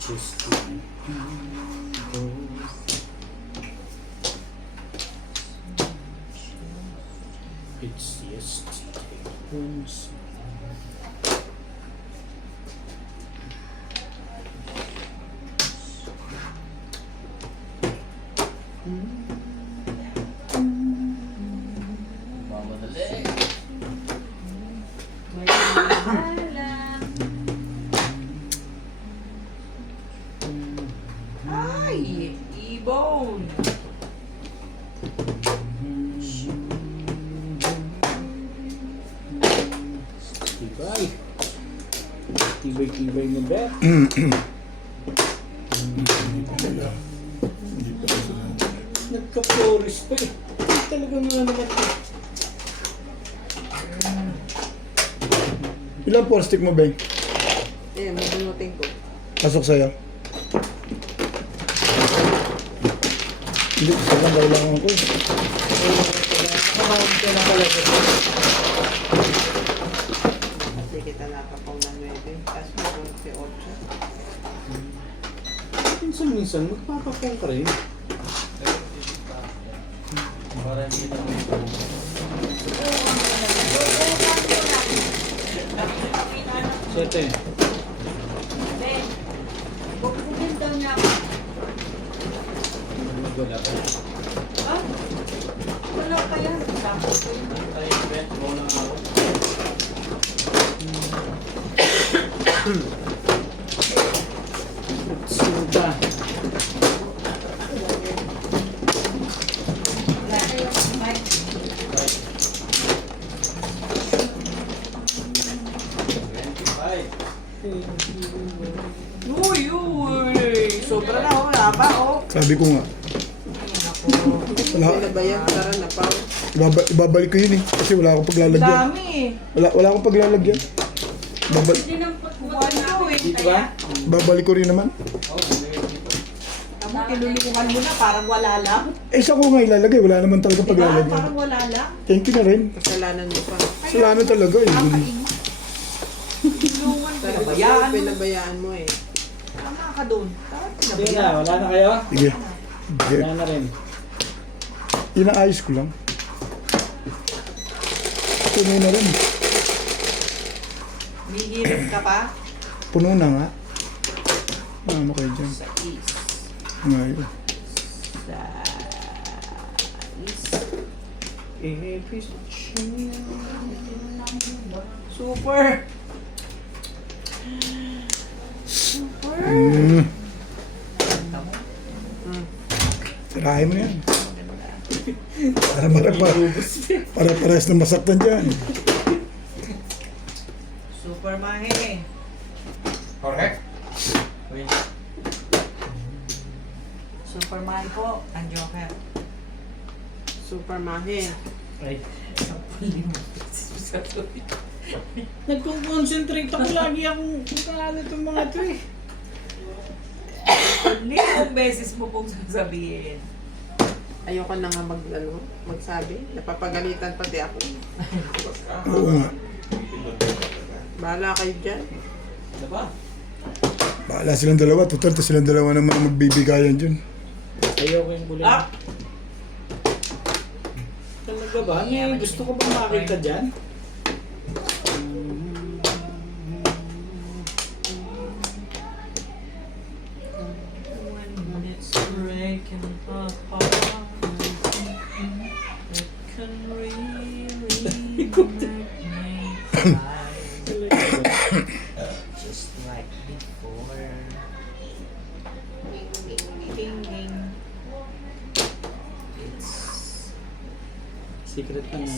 just like it's yesterday once. Mamadali. May alam. Ay, ibon. Tibay. Tibay-tibay na bet. Nagka-flores pa eh. Talaga nga naman eh. Ilang four stick mo, Beng? Eh, mabunutin ko. Pasok sa'yo. Hindi, isa lang kailangan ko. Kasi kita napapong na 9. Tapos mabunot si 8. Minsan-minsan, magpapapong ka rin. Para hindi na mo. Sete. Ben, bubugin daw niya ako. Wala pa. Ha? Wala pa yan. Tapos ko yun. Tayo, Ben. Bawa lang ako. Suga. Wala na yung mic. Uy, uy! Sobra na, oh. Wala pa, oh. Sabi ko nga, wala, Pinabayan, tara na pa. ibabalik ko yun eh. Kasi wala akong paglalagyan. Dami. Wala akong paglalagyan. Hindi nang pagbuwan namin. Dito ba? Babalik ko rin naman. Tama, kinulungan mo na, parang wala lang. Eh, sa ko nga ilalagay. Wala naman talaga Diba? paglalagyan. Parang wala lang. Thank you na rin. Kasalanan mo pa. Salamat talaga eh. Tulungan ka. Pinabayaan, pinabayaan mo eh. Tama ka doon. Tama, Sige pinabayaan. na, wala na kayo? Sige. Wala na rin. Inaayos ko lang. Puno na rin. Hihirap ka pa? Puno na nga. Ano kayo dyan? Sa east. Ngayon. Sa east. Super! Super! Tirahin mo yan. Para parehas na masaktan dyan. Super mahe. Correct. Wait. Superman po, ang Joker. Super mahe. Ay. Nagkong-concentrate ako lagi akong kung itong mga ito eh. Limang beses mo pong sasabihin. Ayoko na nga magsabi. Napapagalitan pati ako. Oo nga. Bahala kayo dyan. Isa pa. Bahala silang dalawa. Tutal, tapos silang dalawa naman ang magbibigayan dyan. Ayoko yung kulay. Ah! Talaga ba? May gusto ko bang makita dyan? When it's breaking apart, it can really make me cry. Just like before. It's Secret pa na.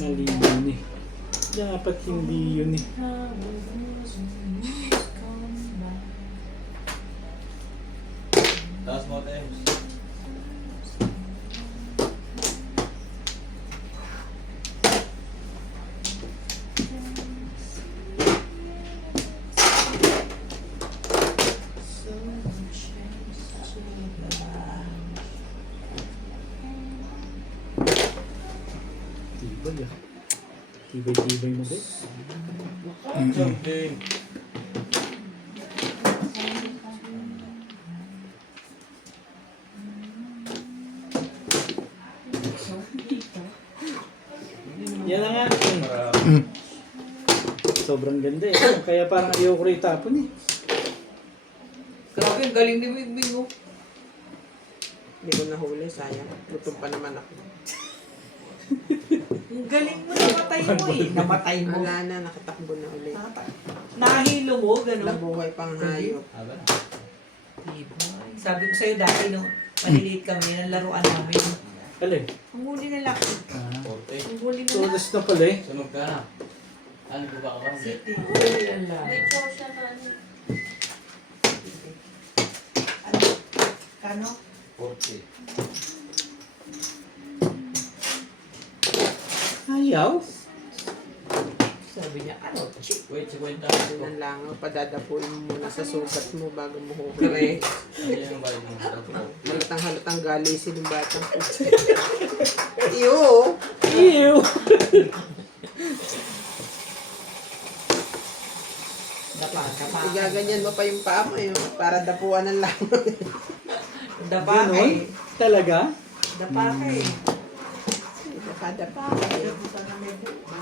Mali yun eh. Dapat hindi yun eh. taas mo tayo. Tibay ah. Tibay-tibay mo ba? Something. Yan na nga. Sobrang ganda eh. Kaya parang ayoko rin itapon eh. Grabe, ang galing ni Bigbig oh. Hindi ko nahuli, sayang. Gutom pa naman ako. Ang galing mo, namatay mo eh. Namatay mo. Wala na, nakatakbo na ulit. Nahilo mo, gano'n. Nabuhay pang hayop. Aba. Sabi ko sa'yo dati, no, maliliit kami, ng laruan namin. Alin? Ang huli na laki. Ah. Forte. Ang huli na Tulas na pala eh. Sunog ka na. Ano ba ka ba? City. Huli na lang. May portion na ano. Ano? Kano? Forte. Ayaw? Sabi niya, ano? Chip. Wait, 50 Yan lang, padadapuin mo muna sa sugat mo bago mo hukri. Ano yung bayad mo? Halatang galisin yung batang. Iyo! Ew! Dapa. Igaganyan mo pa yung paa mo yun para dapuan ng lang. Dapa ka Ganon? eh. Talaga? Dapa ka eh. Dapa.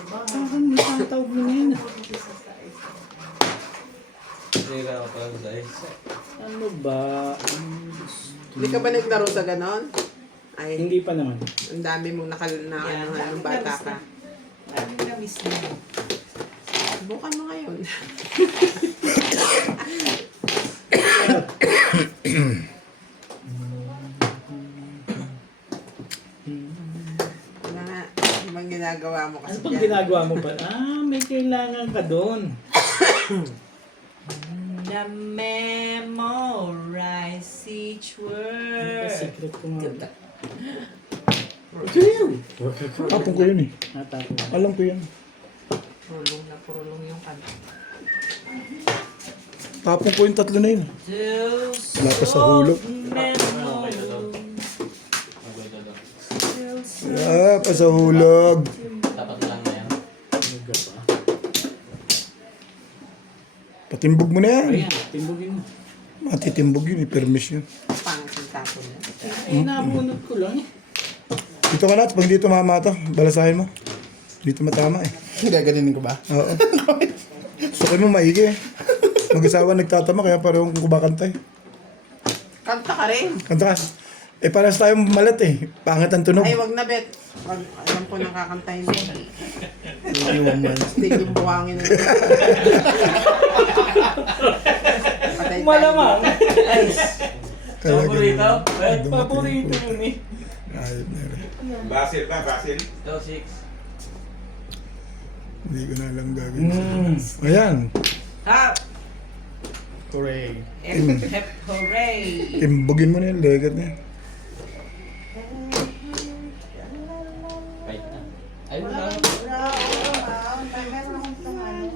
Parang may tatawag mo na yun ah. Sira ako pala sa ice. Ano ba? Hindi ka ba naglaro sa ganon? Ay, Hindi pa naman. ang dami mong Yan, nung bata ka. Maraming na-miss na. Bukan mo ngayon. Wala nga. Ano bang ginagawa mo Ano kasi pang ginagawa mo pa? Ah, may kailangan ka doon. Na memorize each word. Secret ko nga. Tapon ko yun eh. Natapon. Alam ko yan. Purulong yung kanta. Tapon ko yung tatlo na yun. Wala pa sa hulog. Wala pa sa hulog. Dapat na lang na yan. Talaga ba? Patimbog mo na yan. Ayan, timbugin mo. Matitimbog yun, i-permis yun. pangit yung tapon na. Eh, napunod ko lang eh. Dito ka na, pag dito mamata, balasahin mo. Dito matama eh. Gaganinin ko ba? Oo. Sukin mo maigi eh. Mag-asawa nagtatama, kaya parehong kumakantay. Kanta ka rin. Kanta ka. Eh, parehas tayong malat eh. Pangit ang tunog. Ay, wag na bet. Wag, alam ko nakakantahin mo. Iiwan mo. Stig yung buhangin na. Patay tayo. Malamang. Paborito? Paborito yun eh. Ayop na rin. Basil ba? Basil? Ito, 6. Hindi ko na alam gagawin. Ayan. Ha! Hooray. Hep hooray! Timbogin mo na yan, legat na yan. Fight na. Ay, wala.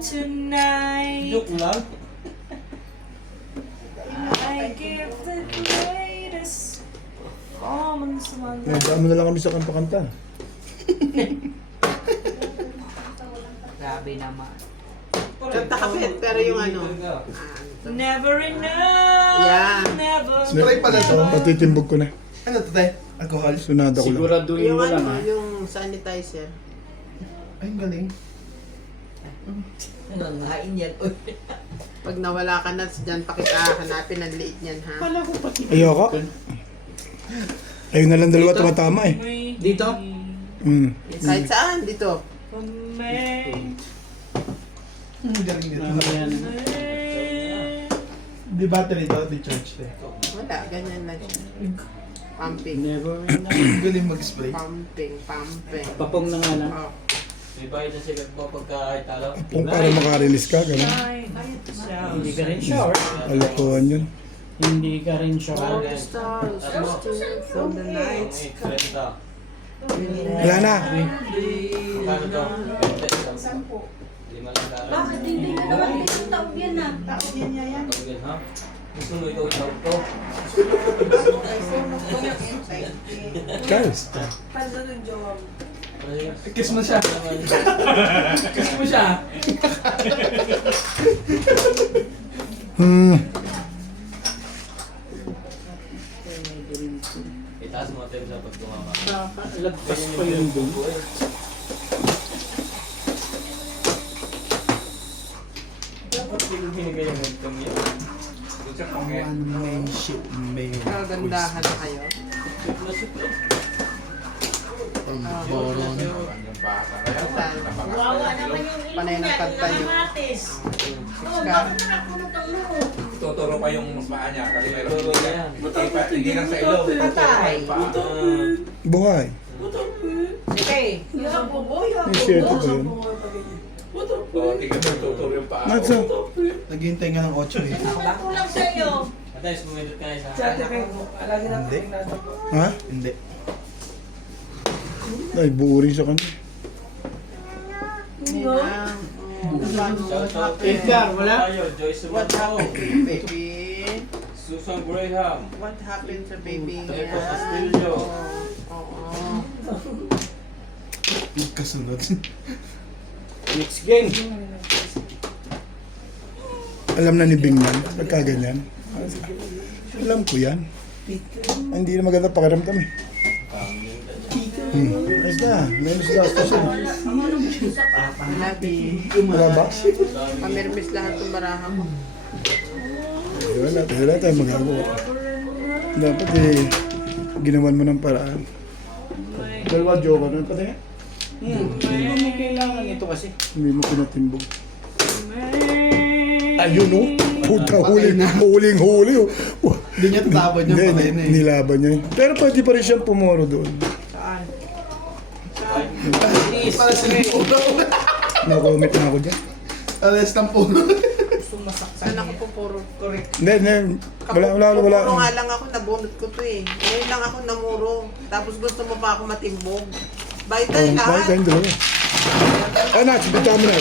Tonight, Joke lang. I give the greatest performance of my life. Nagdaan mo na lang kami sa kanta-kanta. Sabi naman. Kanta kapit, pero yung ano. Never enough. Yeah. Never. Spray pala to. Patitimbog ko na. Ano to, te? Alcohol? Sunada ko lang. Siguraduhin Yung mo lang ano, ha. yung sanitizer. Ay, ang galing. Nangain yan. Uy. Pag nawala ka na, dyan pa kita hanapin ang liit niyan, ha? Kala ko pati. Ayoko. Ayun na lang dalawa tumatama eh. Dito? Kahit saan, dito. Ang galing nito. Mamaya na. Di battery to, di charge te. Wala, ganyan lang siya. Pumping. Never enough. Ang galing mag-spray. Pumping. Papong na nga lang. Oh. May bayad na sila po pagka talo. Kung para makarelease ka, gano'n. Hindi ka rin sure. Alakuhan yun. Hindi ka rin sure. All the stars, from the night. 30. Wala na. Magkano to? 20. Lima lang dala. Bakit hindi na naman dito tawag yan na? Tawagin, ha? Gusto mo ikaw itawag to? Guys. Kiss mo siya. Kiss mo siya. Itaas mo tayo sa pagtumama. Lagpas pa yung dugo. Dapat binigay yung momentum niya. One man ship man. Kagandahan na kayo. Total. Wawa naman yung ilong Panay ng niya. kanta niyo. Nangangatis. Oh, Ska. bakit nakunot ang loob? Tuturo pa yung paa niya kasi meron Turo na yan. hindi lang sa ilong. Patay. Buhay. Okay. Yung bubuyo. May shit ba yun? Oo, tingnan mo tuturo yung paa. Natsa. Naghihintay nga ng 8 eh. Kulang sa'yo. Matay, sumilot ka isa. Hindi. Ha? Hindi. Ay, buo rin sa kanya. Hindi na. Shout out to Edgar, wala? tayo, Joyce What Sumataw. happened, baby? Susan Graham. What happened sa baby niya? Tepo Castillo. Oo. Kasunod. Next game. Alam na ni Bing yan. Nagkaganyan. Alam ko yan. Ay, hindi na maganda pakiramdam eh. Ayos na. Menos gastos yun. Labi. Wala ba? Pamirmis lahat ng baraha mo. Wala tayo magagawa. Dapat eh, ginawan mo ng paraan. Dalawa joke na pati nga. Hindi ko may kailangan ito kasi. Hindi mo pinatimbog. Ayun o. Puta, huling-huli o. Hindi niya tataban yung patay na eh. Nilaban niya. Pero pwede pa rin siyang pumoro doon. Para sila Na-comment na ako dyan. Alas ng puro. Saan ako po puro? Hindi. Wala. Puro nga lang ako, nabunot ko to eh. Ngayon lang ako namuro. Tapos gusto mo pa ako matimbog. Bye tayo Bakit lahat. tayong dalawa? Ay, na, sibita mo na.